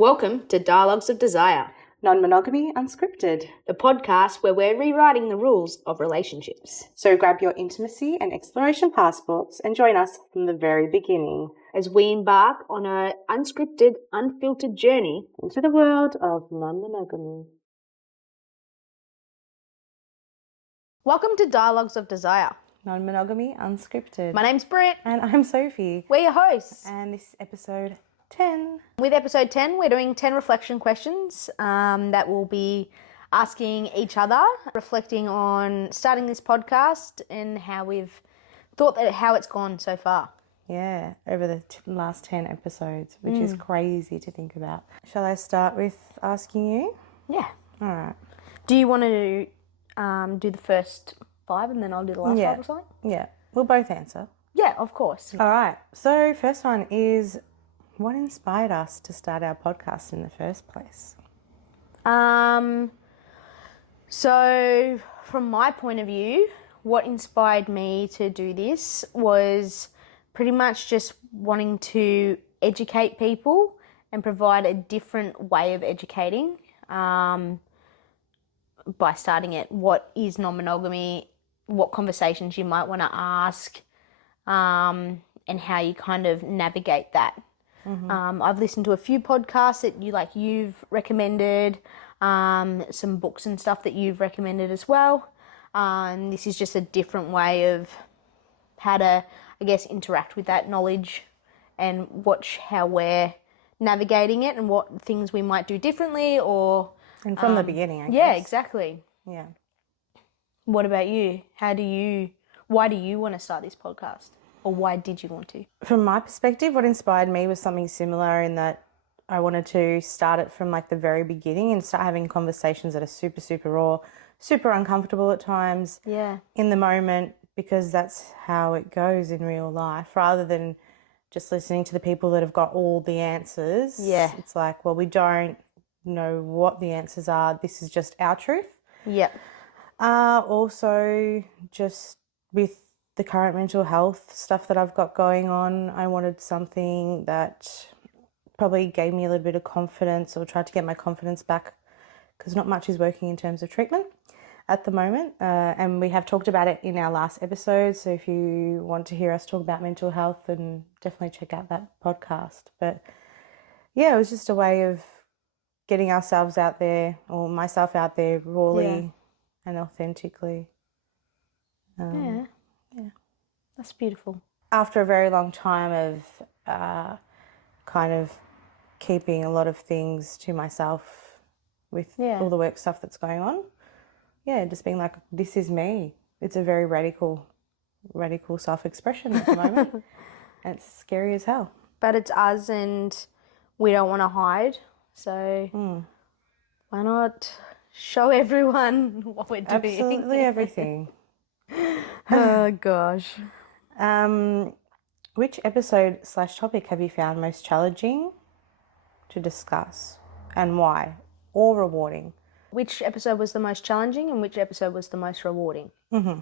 Welcome to Dialogues of Desire, Non-monogamy unscripted, the podcast where we're rewriting the rules of relationships. So grab your intimacy and exploration passports and join us from the very beginning as we embark on an unscripted, unfiltered journey into the world of non-monogamy. Welcome to Dialogues of Desire. Non-monogamy unscripted. My name's Britt. And I'm Sophie. We're your hosts. And this is episode 10. With episode 10, we're doing 10 reflection questions that we'll be asking each other, reflecting on starting this podcast and how we've thought that how it's gone so far. Yeah, over the last 10 episodes, which is crazy to think about. Shall I start with asking you? Yeah. All right. Do you want to do the first 5 and then I'll do the last 5 or something? Yeah, we'll both answer. Yeah, of course. All right. So first one is, what inspired us to start our podcast in the first place? So from my point of view, what inspired me to do this was pretty much just wanting to educate people and provide a different way of educating by starting it. What is non-monogamy? What conversations you might want to ask, and how you kind of navigate that. Mm-hmm. I've listened to a few podcasts that you've recommended, some books and stuff that you've recommended as well. This is just a different way of how to, I guess, interact with that knowledge and watch how we're navigating it and what things we might do differently or... And from the beginning, I guess. Yeah, exactly. Yeah. What about you? Why do you want to start this podcast? Or why did you want to? From my perspective, what inspired me was something similar in that I wanted to start it from the very beginning and start having conversations that are super, super raw, super uncomfortable at times. Yeah. In the moment, because that's how it goes in real life, rather than just listening to the people that have got all the answers. Yeah. It's like, well, we don't know what the answers are. This is just our truth. Yeah. Also, just with the current mental health stuff that I've got going on, I wanted something that probably gave me a little bit of confidence or tried to get my confidence back, because not much is working in terms of treatment at the moment. And we have talked about it in our last episode. So if you want to hear us talk about mental health, then definitely check out that podcast. But yeah, it was just a way of getting ourselves out there, or myself out there, rawly and authentically. Yeah. That's beautiful. After a very long time of kind of keeping a lot of things to myself with all the work stuff that's going on, just being like, this is me. It's a very radical self-expression at the moment. And it's scary as hell. But it's us and we don't want to hide. So why not show everyone what we're doing? Absolutely everything. Oh, gosh. Which episode/topic have you found most challenging to discuss and why? Or rewarding? Which episode was the most challenging and which episode was the most rewarding? Mm-hmm.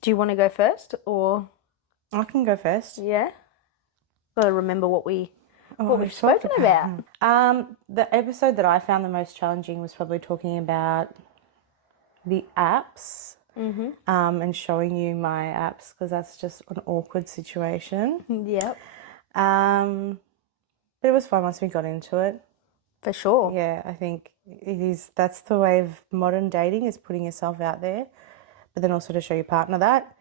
Do you want to go first or? I can go first. Yeah. Got to remember what we've spoken about. The episode that I found the most challenging was probably talking about the apps, and showing you my apps, because that's just an awkward situation. Yep. But it was fun once we got into it. For sure. Yeah, I think it is. That's the way of modern dating, is putting yourself out there, but then also to show your partner that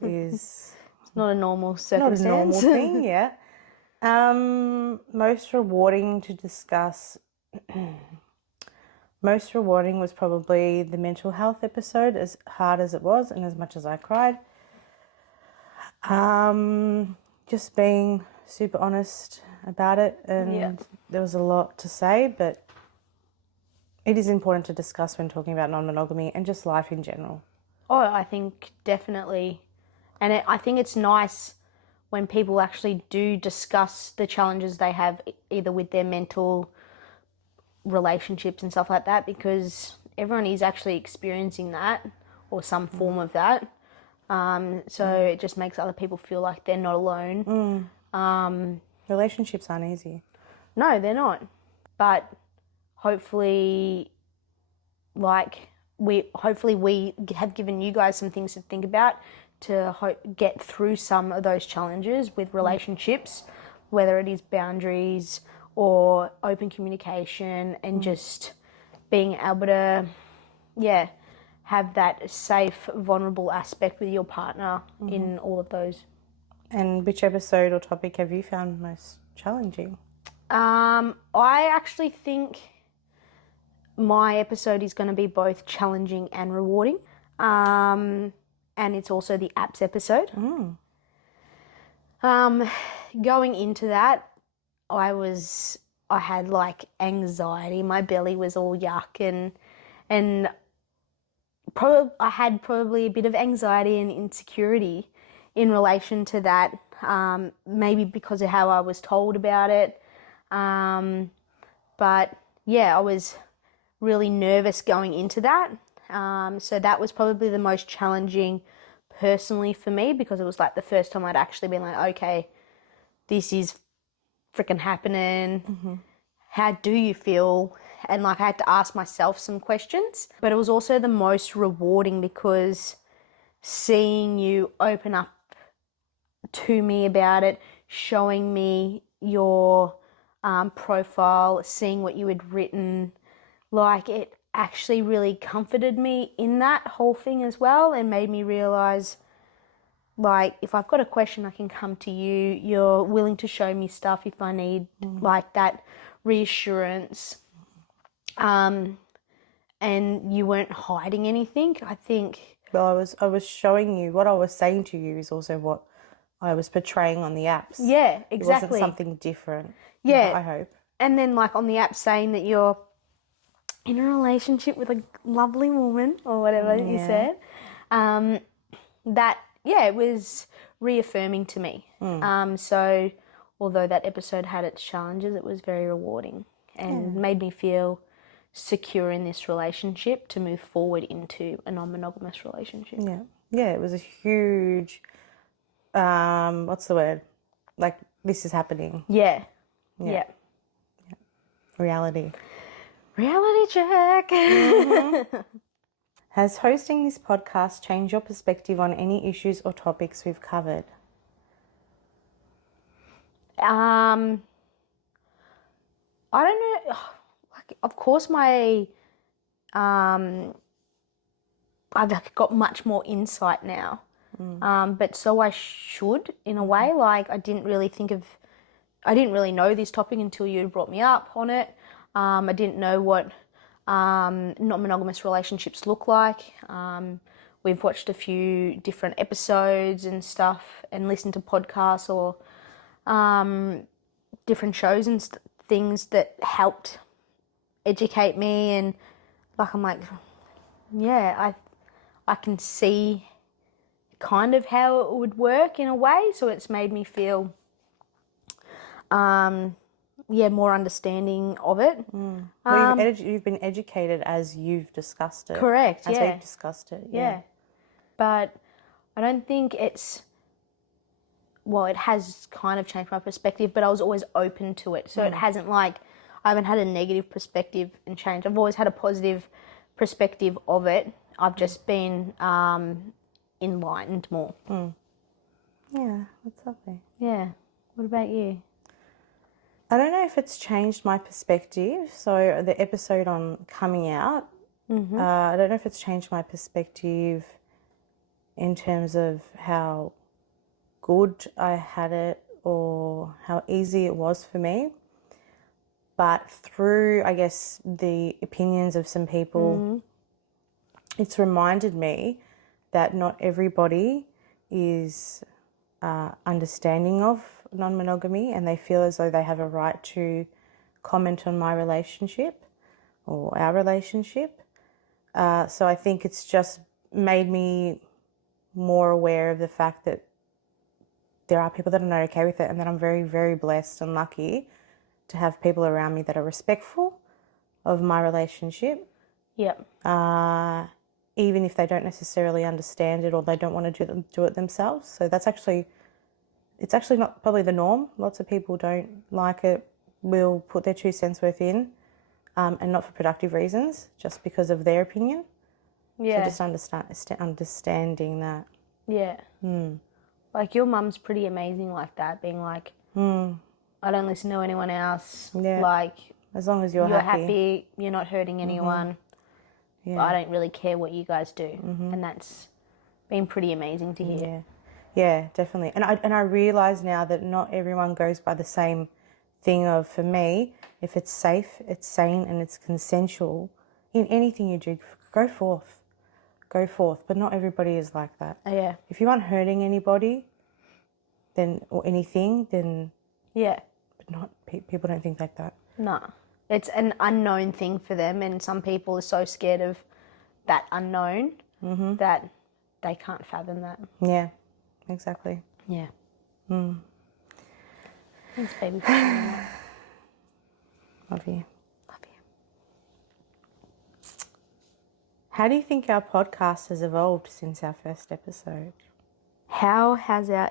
is it's not a normal circumstance. Not a normal thing. Yeah. Most rewarding to discuss. Most rewarding was probably the mental health episode, as hard as it was and as much as I cried. Just being super honest about it, and there was a lot to say, but it is important to discuss when talking about non-monogamy and just life in general. Oh, I think definitely. And I think it's nice when people actually do discuss the challenges they have either with their mental relationships and stuff like that, because everyone is actually experiencing that or some form of that. So it just makes other people feel like they're not alone. Relationships aren't easy. No, they're not. But hopefully, we have given you guys some things to think about to get through some of those challenges with relationships, whether it is boundaries or open communication and just being able to, have that safe, vulnerable aspect with your partner in all of those. And which episode or topic have you found most challenging? I actually think my episode is going to be both challenging and rewarding. And it's also the apps episode. Going into that, I had like anxiety. My belly was all yuck and I had probably a bit of anxiety and insecurity in relation to that. Maybe because of how I was told about it. But yeah, I was really nervous going into that. So that was probably the most challenging personally for me, because it was like the first time I'd actually been like, okay, this is freaking happening. How do you feel? And like I had to ask myself some questions, but it was also the most rewarding because seeing you open up to me about it, showing me your profile, seeing what you had written, like it actually really comforted me in that whole thing as well, and made me realize, like, if I've got a question, I can come to you. You're willing to show me stuff if I need like that reassurance. And you weren't hiding anything. I think. Well, I was showing you what I was saying to you is also what I was portraying on the apps. Yeah, exactly. It wasn't something different. Yeah, I hope. And then like on the app saying that you're in a relationship with a lovely woman or whatever you said, it was reaffirming to me. So although that episode had its challenges, it was very rewarding and made me feel secure in this relationship to move forward into a non-monogamous relationship. Yeah, it was a huge, what's the word? Like, this is happening. Yeah. Reality. Reality check. Has hosting this podcast changed your perspective on any issues or topics we've covered? I don't know. Like, of course, I've got much more insight now. But so I should, in a way. Like, I didn't really know this topic until you brought me up on it. I didn't know what non-monogamous relationships look like. We've watched a few different episodes and stuff and listened to podcasts or different shows and things that helped educate me, and like I'm like, yeah, I can see kind of how it would work in a way, so it's made me feel more understanding of it. Well, you've been educated as you've discussed it. Correct, as we've discussed it. Yeah. But I don't think it has kind of changed my perspective, but I was always open to it. So it hasn't I haven't had a negative perspective and change. I've always had a positive perspective of it. I've just been enlightened more. Yeah, that's lovely. Yeah. What about you? I don't know if it's changed my perspective. So the episode on coming out, I don't know if it's changed my perspective in terms of how good I had it or how easy it was for me. But through, I guess, the opinions of some people, it's reminded me that not everybody is understanding of non-monogamy, and they feel as though they have a right to comment on my relationship or our relationship. So I think it's just made me more aware of the fact that there are people that are not okay with it, and that I'm very, very blessed and lucky to have people around me that are respectful of my relationship. Yep. even if they don't necessarily understand it or they don't want to do it themselves. So it's actually not probably the norm. Lots of people don't like it, will put their 2 cents worth in, and not for productive reasons, just because of their opinion. Yeah. So just understanding that. Yeah. Like your mum's pretty amazing like that, being like, I don't listen to anyone else. Yeah. Like, as long as you're happy, you're not hurting anyone. Yeah. I don't really care what you guys do. And that's been pretty amazing to hear. Yeah, definitely. And I realise now that not everyone goes by the same thing of, for me, if it's safe, it's sane and it's consensual, in anything you do, go forth. Go forth. But not everybody is like that. Yeah. If you aren't hurting anybody, then, or anything, then... Yeah. But not, people don't think like that. No. It's an unknown thing for them, and some people are so scared of that unknown that they can't fathom that. Yeah, exactly. Yeah. Thanks, baby, for sharing that. Love you. Love you. How do you think our podcast has evolved since our first episode? How has our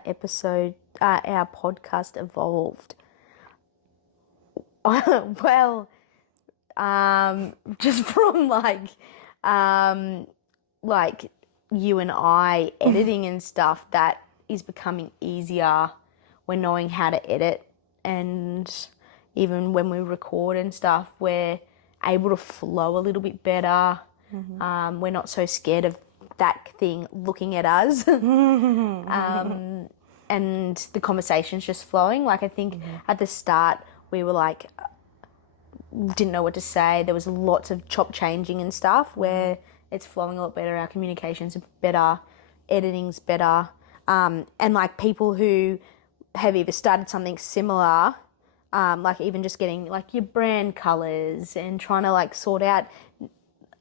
podcast evolved? Well, just from like you and I editing and stuff, that is becoming easier. We're knowing how to edit, and even when we record and stuff, we're able to flow a little bit better. We're not so scared of that thing looking at us. And the conversation's just flowing. Like, I think at the start we were like, didn't know what to say. There was lots of chop changing and stuff, where it's flowing a lot better. Our communications are better, editing's better. And like people who have either started something similar, like even just getting like your brand colours and trying to like sort out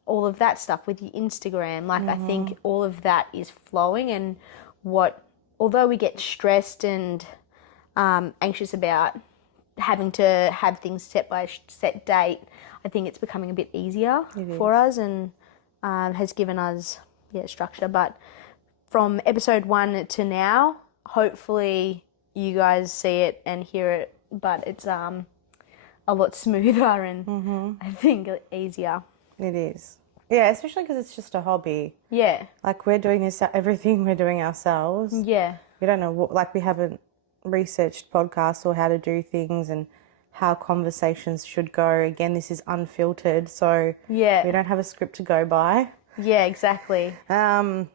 all of that stuff with your Instagram. Like I think all of that is flowing, and although we get stressed and anxious about having to have things set by a set date, I think it's becoming a bit easier for us, and has given us structure. But from episode 1 to now, hopefully you guys see it and hear it, but it's a lot smoother and I think easier. It is. Yeah, especially because it's just a hobby. Yeah. Like, we're doing everything we're doing ourselves. Yeah. We don't know we haven't researched podcasts or how to do things and how conversations should go. Again, this is unfiltered, so we don't have a script to go by. Yeah, exactly. I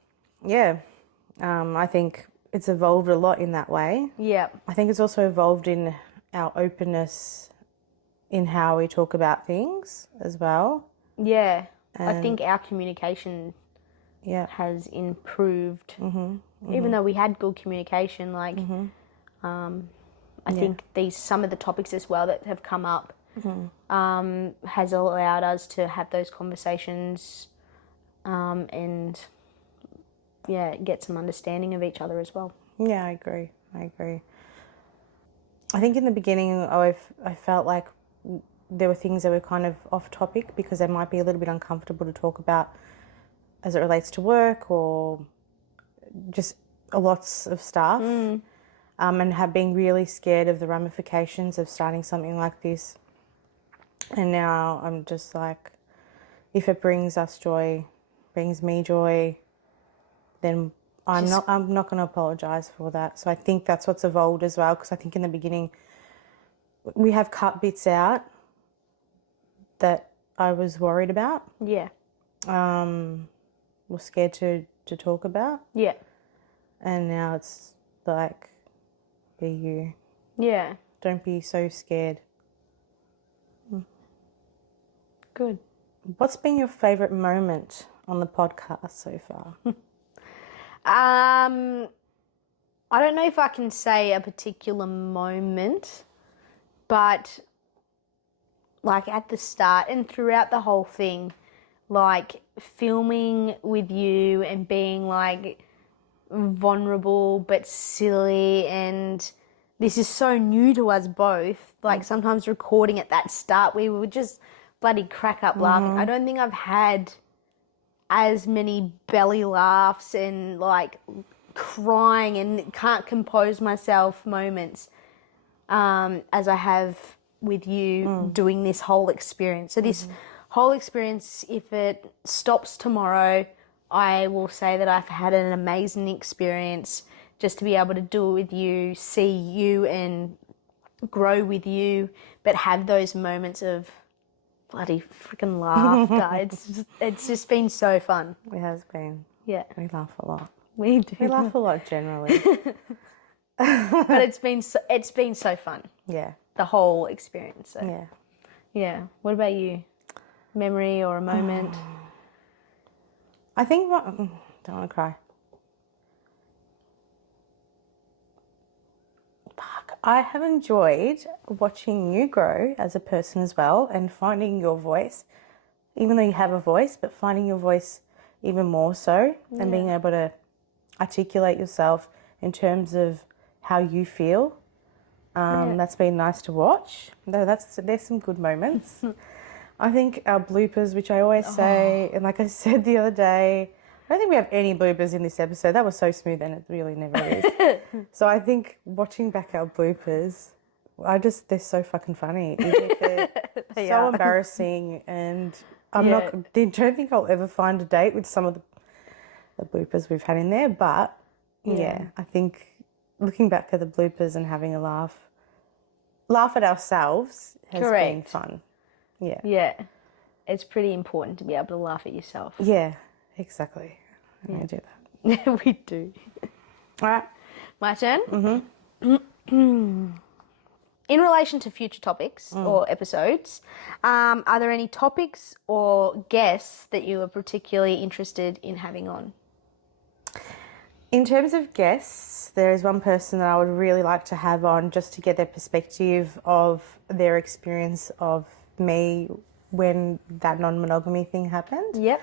think it's evolved a lot in that way. Yeah. I think it's also evolved in our openness in how we talk about things as well. Yeah. I think our communication has improved. Even though we had good communication, like I think some of the topics as well that have come up has allowed us to have those conversations and get some understanding of each other as well. Yeah, I agree. I think in the beginning I felt like there were things that were kind of off topic because they might be a little bit uncomfortable to talk about as it relates to work or just lots of stuff. And have been really scared of the ramifications of starting something like this. And now I'm just like, if it brings us joy, brings me joy, then I'm not going to apologise for that. So I think that's what's evolved as well, because I think in the beginning we have cut bits out that I was worried about. Yeah. Was scared to talk about. Yeah. And now it's like, be you. Yeah. Don't be so scared. Good. What's been your favourite moment on the podcast so far? I don't know if I can say a particular moment, but like at the start and throughout the whole thing, like filming with you and being like vulnerable but silly, and this is so new to us both. Like sometimes recording at that start, we would just bloody crack up laughing. I don't think I've had as many belly laughs and like crying and can't compose myself moments as I have with you doing this whole experience. So this whole experience, if it stops tomorrow, I will say that I've had an amazing experience just to be able to do it with you, see you and grow with you, but have those moments of bloody freaking laughter. It's just been so fun. It has been. Yeah. We laugh a lot. We do. We laugh a lot generally. But it's been so fun. Yeah. The whole experience. So. Yeah. Yeah. What about you? Memory or a moment? I think don't want to cry. I have enjoyed watching you grow as a person as well and finding your voice, even though you have a voice, but finding your voice even more so and being able to articulate yourself in terms of how you feel. That's been nice to watch. Though there's some good moments. I think our bloopers, which I always say, and like I said the other day, I don't think we have any bloopers in this episode. That was so smooth and it really never is. So I think watching back our bloopers, they're so fucking funny. Even if they're so embarrassing and I don't think I'll ever find a date with some of the bloopers we've had in there. But yeah, I think looking back at the bloopers and having a laugh at ourselves has been fun. Yeah. Yeah. It's pretty important to be able to laugh at yourself. Yeah, exactly. I do that. We do. All right. My turn? Mm-hmm. In relation to future topics or episodes, are there any topics or guests that you are particularly interested in having on? In terms of guests, there is one person that I would really like to have on just to get their perspective of their experience of me when that non-monogamy thing happened. Yep.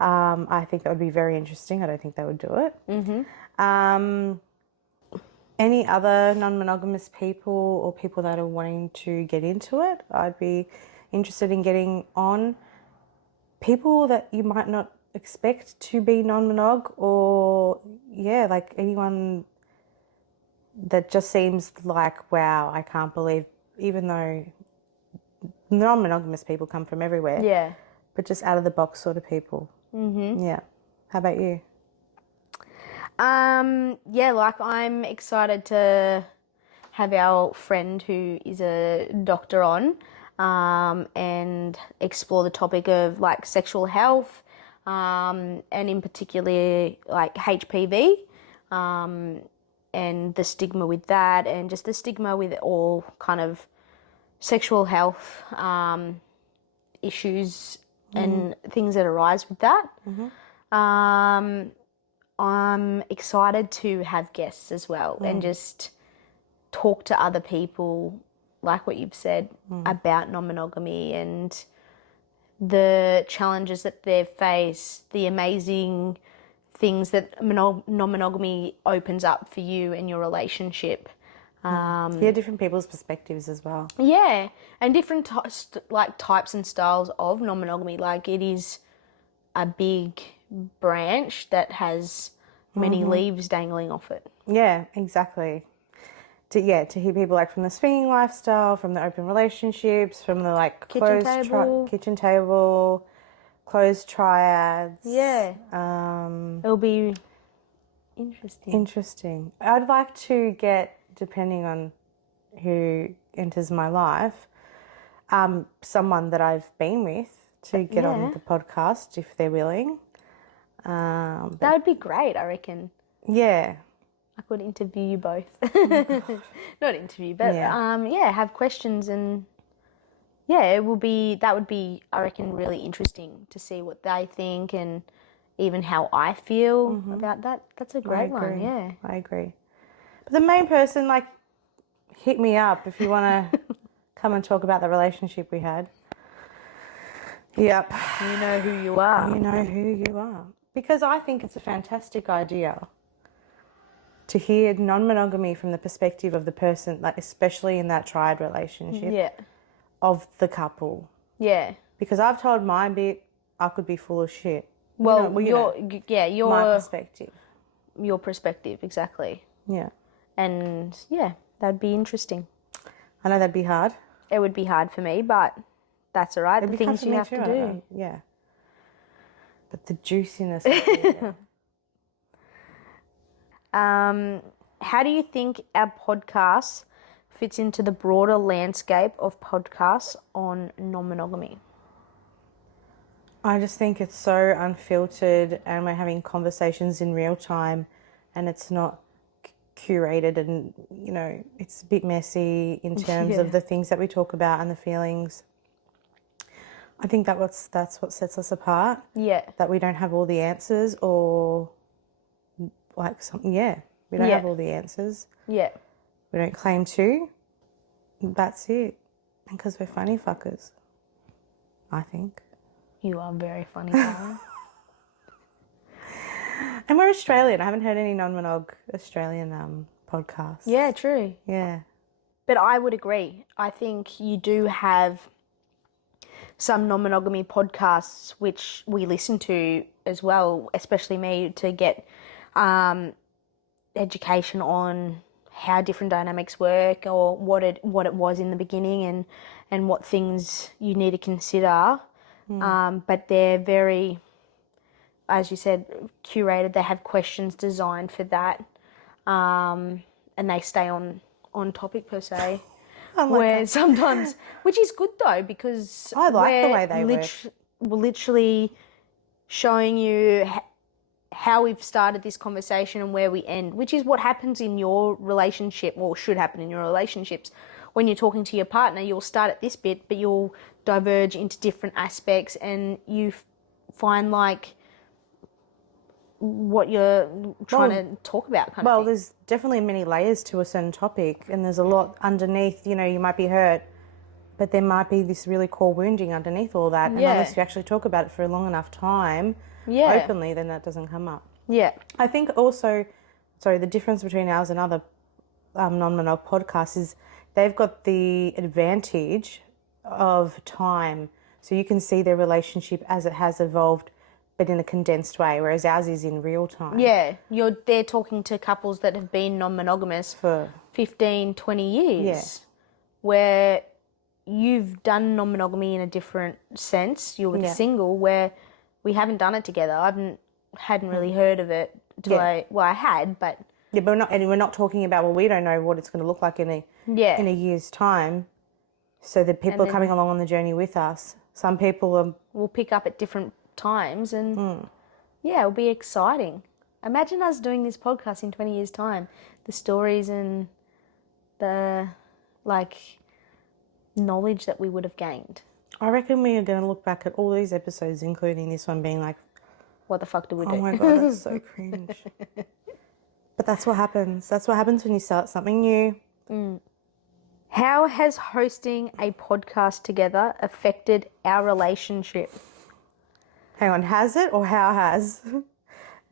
I think that would be very interesting. I don't think they would do it. Mm-hmm. Any other non-monogamous people or people that are wanting to get into it, I'd be interested in getting on. People that you might not expect to be non-monog, or like anyone that just seems like, wow, I can't believe, even though non-monogamous people come from everywhere. Yeah. But just out of the box sort of people. Mm-hmm. Yeah. How about you? Like I'm excited to have our friend who is a doctor on and explore the topic of like sexual health and in particular like HPV and the stigma with that and just the stigma with all kind of sexual health issues and things that arise with that. Mm-hmm. I'm excited to have guests as well and just talk to other people, like what you've said, about non-monogamy and the challenges that they've faced, the amazing things that non-monogamy opens up for you and your relationship. Hear different people's perspectives as well. Yeah, and different types and styles of non-monogamy. Like it is a big branch that has many leaves dangling off it. Yeah, exactly. To hear people like from the swinging lifestyle, from the open relationships, from the like kitchen table, closed triads. Yeah. It'll be Interesting. I'd like to get, depending on who enters my life, someone that I've been with to get on the podcast if they're willing. That would be great, I reckon. Yeah. I could interview you both. Not interview, but have questions and that would be, I reckon, really interesting to see what they think and even how I feel about that. That's a great one, yeah. I agree. But the main person, like, hit me up if you want to come and talk about the relationship we had. Yep. You know who you are. You know who you are. Because I think it's a fantastic idea to hear non-monogamy from the perspective of the person, like especially in that triad relationship of the couple. Yeah. Because I've told my bit, I could be full of shit. Well, you know, my perspective. Your perspective, exactly. Yeah. And yeah, that'd be interesting. I know that'd be hard. It would be hard for me, but that's all right. It'd The be hard things for you me have too, to do. yeah. But the juiciness of it. How do you think our podcast fits into the broader landscape of podcasts on non-monogamy? I just think it's so unfiltered and we're having conversations in real time and it's not curated and, you know, it's a bit messy in terms of the things that we talk about and the feelings. I think that's what sets us apart. Yeah. That we don't have all the answers or like something, we don't have all the answers. Yeah. We don't claim to. That's it. And because we're funny fuckers, I think. You are very funny, Karen. And we're Australian. I haven't heard any non-monog Australian podcasts. Yeah, true. Yeah. But I would agree. I think you do have some non-monogamy podcasts which we listen to as well, especially me, to get education on how different dynamics work or what it was in the beginning and what things you need to consider. But they're very, as you said, curated. They have questions designed for that, and they stay on topic per se. Where sometimes, which is good though, because I like the way they work. We're literally showing you how we've started this conversation and where we end, which is what happens in your relationship, or should happen in your relationships. When you're talking to your partner, you'll start at this bit, but you'll diverge into different aspects, and you find like what you're trying to talk about. Kind of thing. There's definitely many layers to a certain topic, and there's a lot underneath. You know, you might be hurt, but there might be this really core wounding underneath all that. And unless you actually talk about it for a long enough time, openly, then that doesn't come up. Yeah. I think also, the difference between ours and other non-monog podcasts is they've got the advantage of time. So you can see their relationship as it has evolved, but in a condensed way, whereas ours is in real time. Yeah, they're talking to couples that have been non-monogamous for 15, 20 years, where you've done non-monogamy in a different sense. You're with a single, where we haven't done it together. I hadn't really heard of it until I had, but... Yeah, but we're not talking about, we don't know what it's going to look like in a year's time. So the people are coming along on the journey with us. Some people will pick up at different times and it'll be exciting. Imagine us doing this podcast in 20 years' time. The stories and the knowledge that we would have gained. I reckon we are going to look back at all these episodes, including this one, being like, what the fuck did we do? Oh my God, that's so cringe. But that's what happens. That's what happens when you start something new. How has hosting a podcast together affected our relationship? Hang on, has it or how has?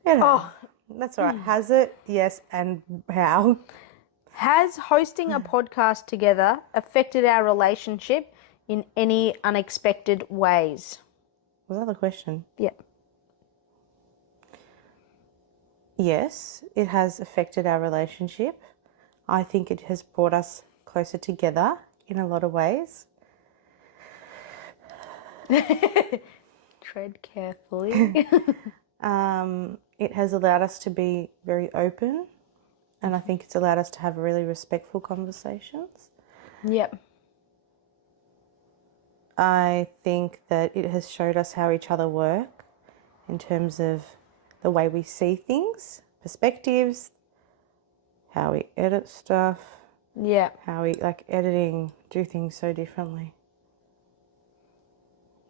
That's all right. Has it? Yes. And how? Has hosting a podcast together affected our relationship in any unexpected ways? Was that the question? Yeah. Yes, it has affected our relationship. I think it has brought us closer together in a lot of ways. Tread carefully. It has allowed us to be very open, and I think it's allowed us to have really respectful conversations. Yep. I think that it has showed us how each other work in terms of the way we see things, perspectives, how we edit stuff. Yeah. How we, editing, do things so differently.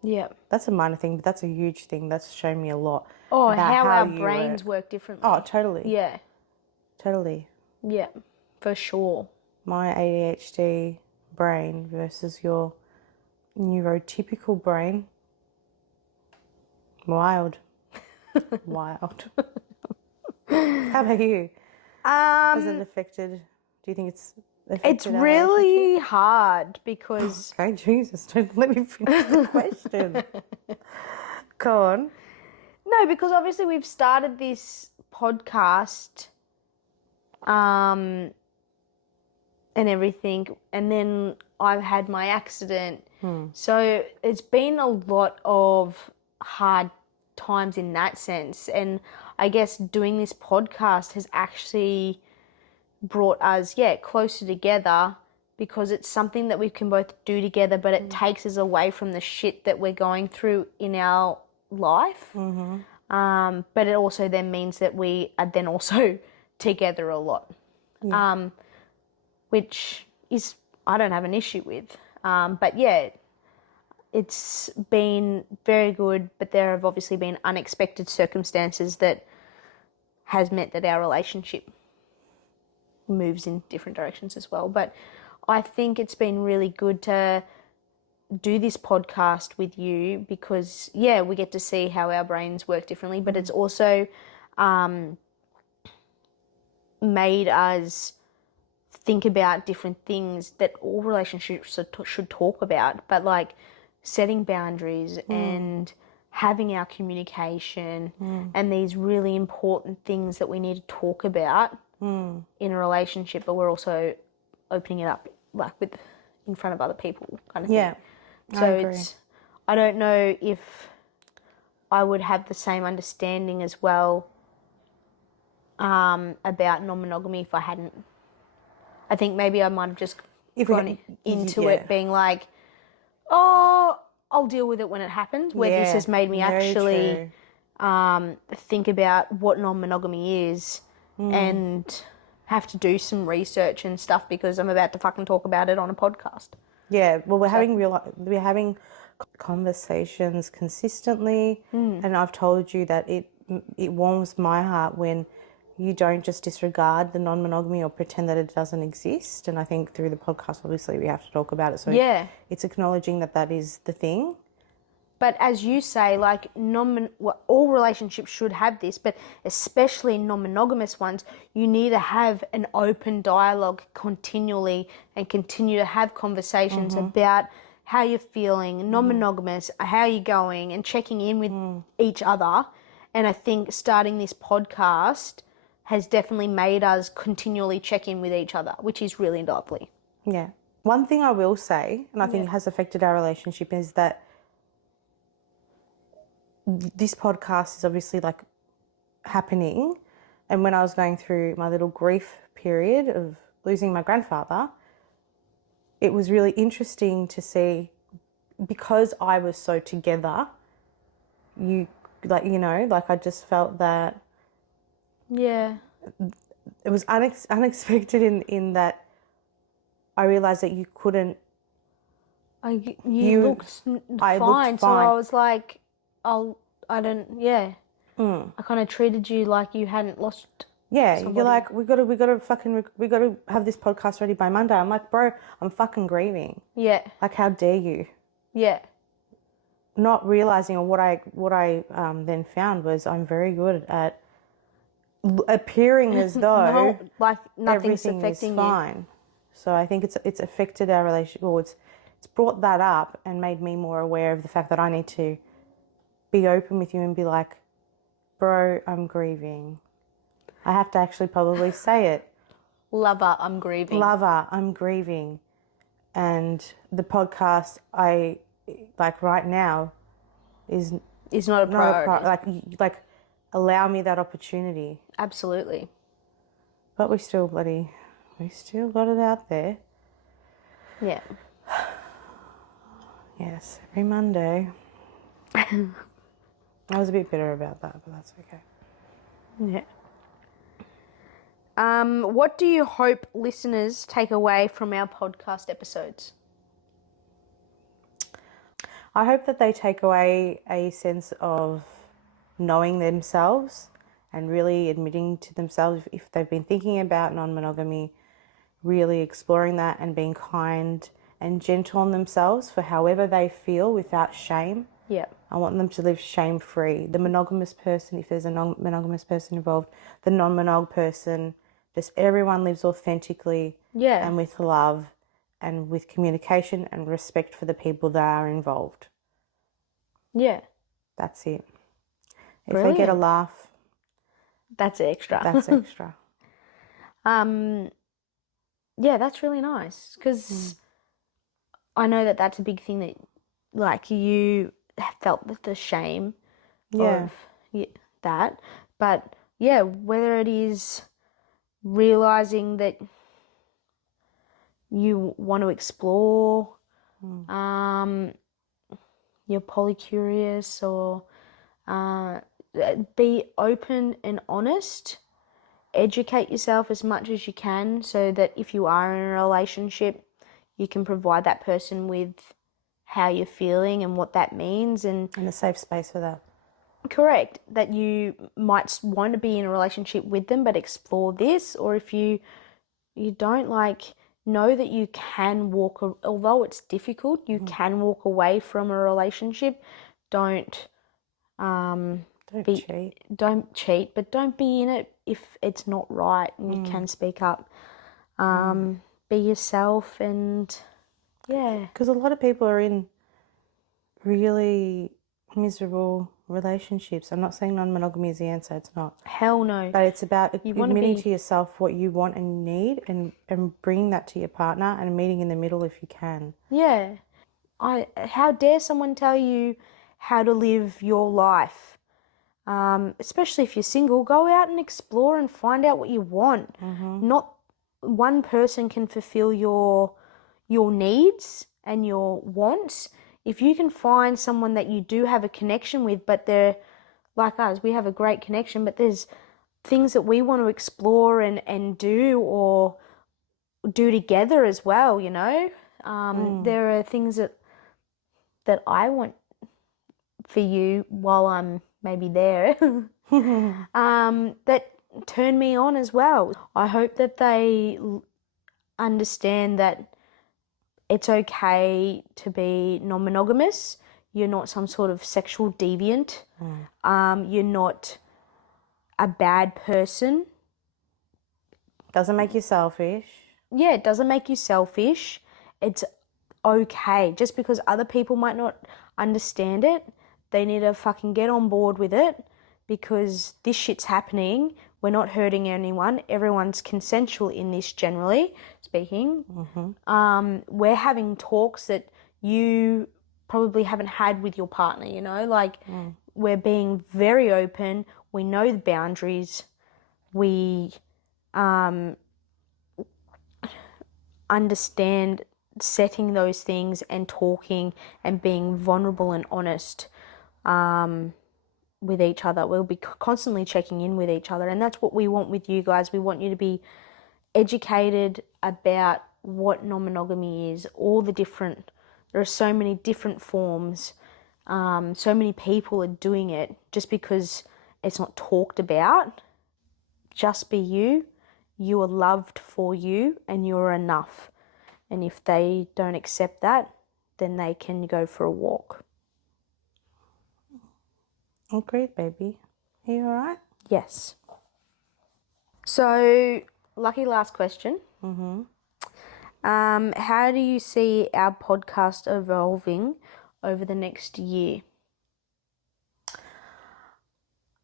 Yeah. That's a minor thing, but that's a huge thing. That's shown me a lot. Oh, how our brains work differently. Oh, totally. Yeah. Totally. Yeah, for sure. My ADHD brain versus your neurotypical brain. Wild. Wild. How about you? Has it affected? Do you think it's affected? It's really hard because. Okay, Jesus, don't let me finish the question. Go on. No, because obviously we've started this podcast and everything, and then I've had my accident. So it's been a lot of hard times in that sense. And I guess doing this podcast has actually brought us, closer together because it's something that we can both do together, but it takes us away from the shit that we're going through in our life. But it also then means that we are then also together a lot, which is I don't have an issue with. But yeah, it's been very good, but there have obviously been unexpected circumstances that has meant that our relationship moves in different directions as well. But I think it's been really good to do this podcast with you because, we get to see how our brains work differently, but it's also made us think about different things that all relationships should talk about, but like setting boundaries and having our communication and these really important things that we need to talk about in a relationship, but we're also opening it up like in front of other people kind of thing. So I don't know if I would have the same understanding as well about non-monogamy if I hadn't. I think maybe I might have just gone into it being like, oh, I'll deal with it when it happens, where this has made me actually think about what non-monogamy is and have to do some research and stuff because I'm about to fucking talk about it on a podcast. Yeah, well, we're having conversations consistently, and I've told you that it warms my heart when you don't just disregard the non-monogamy or pretend that it doesn't exist. And I think through the podcast, obviously, we have to talk about it. So it's acknowledging that that is the thing. But as you say, like all relationships should have this, but especially non-monogamous ones, you need to have an open dialogue continually and continue to have conversations about how you're feeling, non-monogamous, how you're going, and checking in with each other. And I think starting this podcast has definitely made us continually check in with each other, which is really lovely. Yeah. One thing I will say, and I think has affected our relationship, is that this podcast is obviously like happening, and when I was going through my little grief period of losing my grandfather, it was really interesting to see, because I was so together, I just felt that it was unexpected in that I realized that you couldn't. You looked fine, so I was like, I kind of treated you like you hadn't lost. Yeah, somebody. You're like, we gotta have this podcast ready by Monday. I'm like, bro, I'm fucking grieving. Yeah. Like, how dare you? Yeah. Not realizing, or what I then found was I'm very good at appearing as though nothing's everything affecting is fine. you. So I think it's affected our relationship. Or it's brought that up and made me more aware of the fact that I need to be open with you and be like, bro, I'm grieving. I have to actually probably say it. Lover, I'm grieving. Lover, I'm grieving. And the podcast, I like right now, is not a priority. Like allow me that opportunity. Absolutely. But we still got it out there. Yeah. Yes, every Monday. I was a bit bitter about that, but that's okay. Yeah. What do you hope listeners take away from our podcast episodes? I hope that they take away a sense of knowing themselves and really admitting to themselves if they've been thinking about non-monogamy, really exploring that and being kind and gentle on themselves for however they feel without shame. Yeah. I want them to live shame-free. The monogamous person, if there's a non-monogamous person involved, the non-monog person, just everyone lives authentically and with love and with communication and respect for the people that are involved. Yeah. That's it. If they get a Brilliant. laugh, That's extra. that's extra. Yeah, that's really nice because I know that that's a big thing that, like, you felt the shame Yeah. of that. But yeah, whether it is realizing that you want to explore, you're polycurious, or be open and honest. Educate yourself as much as you can so that if you are in a relationship, you can provide that person with how you're feeling and what that means, and a safe space for that. correct, that you might want to be in a relationship with them but explore this, or if you don't, like, know that you can walk, although it's difficult, you can walk away from a relationship. Don't cheat. Don't cheat, but don't be in it if it's not right, and you can speak up. Be yourself, and yeah. Because a lot of people are in really miserable relationships. I'm not saying non-monogamy is the answer, it's not. Hell no. But it's about You want to admitting be, to yourself what you want and need, and bringing that to your partner and meeting in the middle if you can. yeah. How dare someone tell you how to live your life? Especially if you're single, go out and explore and find out what you want. Not one person can fulfill your needs and your wants. If you can find someone that you do have a connection with, but they're like us, we have a great connection, but there's things that we want to explore and do, or do together as well, you know? There are things that I want for you while I'm maybe there that turn me on as well. I hope that they understand that it's okay to be non-monogamous. You're not some sort of sexual deviant. You're not a bad person. Doesn't make you selfish. Yeah, it doesn't make you selfish. It's okay. Just because other people might not understand it, they need to fucking get on board with it, because this shit's happening. We're not hurting anyone. Everyone's consensual in this, generally speaking. We're having talks that you probably haven't had with your partner, you know? Like, we're being very open. We know the boundaries. We understand setting those things and talking and being vulnerable and honest with each other. We'll be constantly checking in with each other, and that's what we want with you guys. We want you to be educated about what non-monogamy is, all the different, there are so many different forms, so many people are doing it. Just because it's not talked about, just be you. You are loved for you, and you're enough. And if they don't accept that, then they can go for a walk. Agreed, baby. Are you alright? Yes. So, lucky last question. How do you see our podcast evolving over the next year?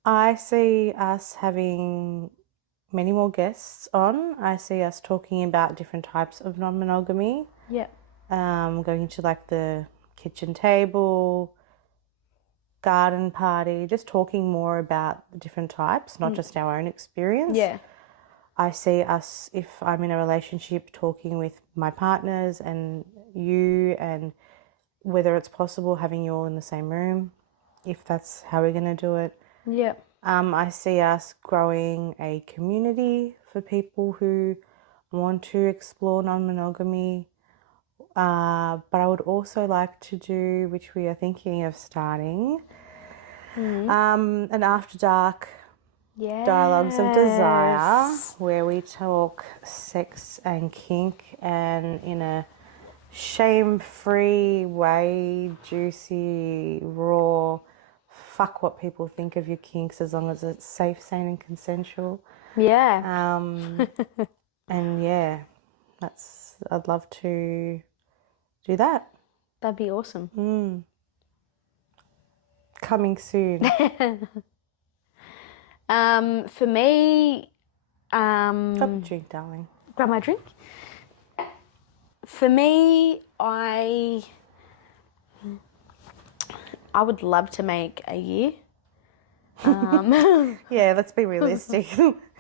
I see us having many more guests on. I see us talking about different types of non-monogamy. Yeah. Going into like the kitchen table, garden party, just talking more about the different types, not just our own experience. Yeah. I see us, if I'm in a relationship, talking with my partners and you, and whether it's possible having you all in the same room, if that's how we're going to do it. Yeah. I see us growing a community for people who want to explore non-monogamy. But I would also like to do, which we are thinking of starting, an after dark dialogues of desire, where we talk sex and kink, and in a shame-free way, juicy, raw. Fuck what people think of your kinks, as long as it's safe, sane, and consensual. Yeah. And yeah, I'd love to do that. That'd be awesome. Coming soon. For me, Grab a drink, darling. grab my drink. For me, I would love to make a year. Yeah, let's be realistic.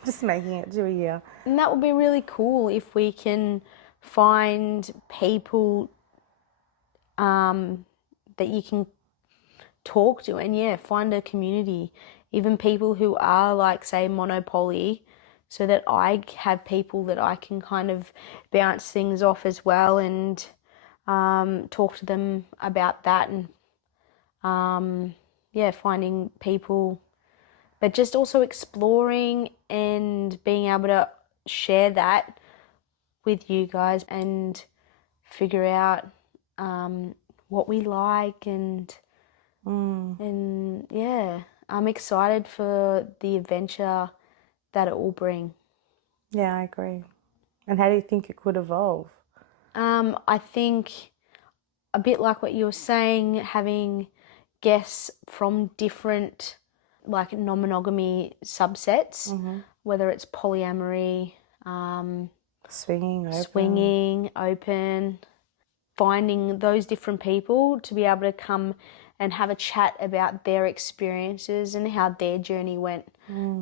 Just making it to a year. And that would be really cool if we can find people that you can talk to and find a community, even people who are like, say, monopoly, so that I have people that I can kind of bounce things off as well and talk to them about that and finding people, but just also exploring and being able to share that with you guys and figure out what we like and I'm excited for the adventure that it will bring. Yeah, I agree. And how do you think it could evolve? I think a bit like what you were saying, having guests from different like non-monogamy subsets, whether it's polyamory, swinging, open, finding those different people to be able to come and have a chat about their experiences and how their journey went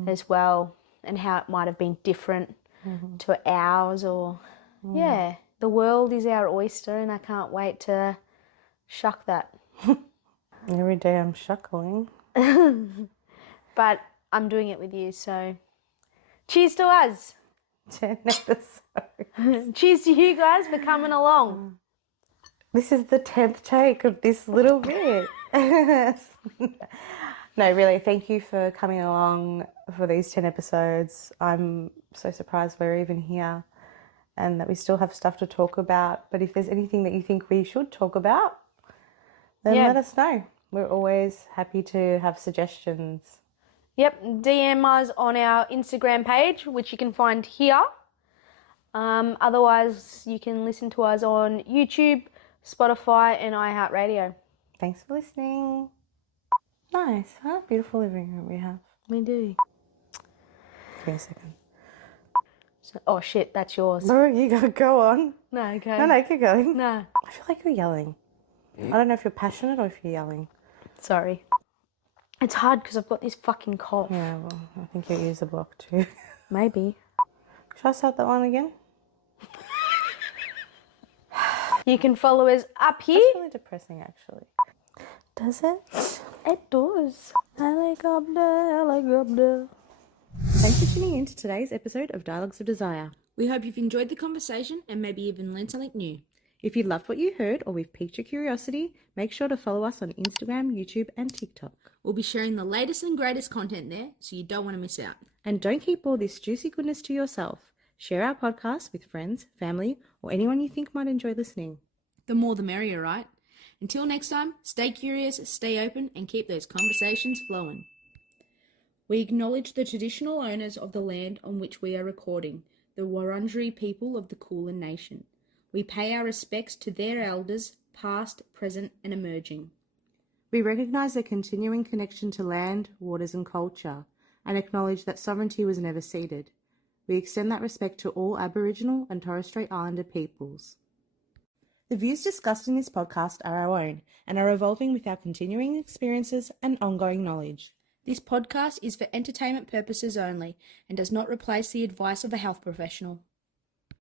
as well and how it might have been different to ours or the world is our oyster and I can't wait to shuck that. Every day I'm shuckling. But I'm doing it with you, so cheers to us. 10 episodes. Cheers to you guys for coming along. This is the 10th take of this little bit. No, really, thank you for coming along for these 10 episodes. I'm so surprised we're even here and that we still have stuff to talk about. But if there's anything that you think we should talk about, then let us know. We're always happy to have suggestions. Yep, DM us on our Instagram page, which you can find here. Otherwise, you can listen to us on YouTube, Spotify and iHeartRadio. Thanks for listening. Nice. What a beautiful living room we have. We do. Give me a second. So, oh shit, that's yours. No, you gotta go on. No, okay. No, keep going. No. I feel like you're yelling. I don't know if you're passionate or if you're yelling. Sorry. It's hard because I've got this fucking cough. Yeah, well, I think your ears are blocked too. Maybe. Should I start that one again? You can follow us up here. That's really depressing, actually. Does it? It does. Helicopter. Thanks for tuning in to today's episode of Dialogues of Desire. We hope you've enjoyed the conversation and maybe even learned something new. If you loved what you heard or we've piqued your curiosity, make sure to follow us on Instagram, YouTube and TikTok. We'll be sharing the latest and greatest content there, so you don't want to miss out. And don't keep all this juicy goodness to yourself. Share our podcast with friends, family, or anyone you think might enjoy listening. The more the merrier, right? Until next time, stay curious, stay open, and keep those conversations flowing. We acknowledge the traditional owners of the land on which we are recording, the Wurundjeri people of the Kulin Nation. We pay our respects to their elders, past, present, and emerging. We recognise their continuing connection to land, waters and culture, and acknowledge that sovereignty was never ceded. We extend that respect to all Aboriginal and Torres Strait Islander peoples. The views discussed in this podcast are our own and are evolving with our continuing experiences and ongoing knowledge. This podcast is for entertainment purposes only and does not replace the advice of a health professional.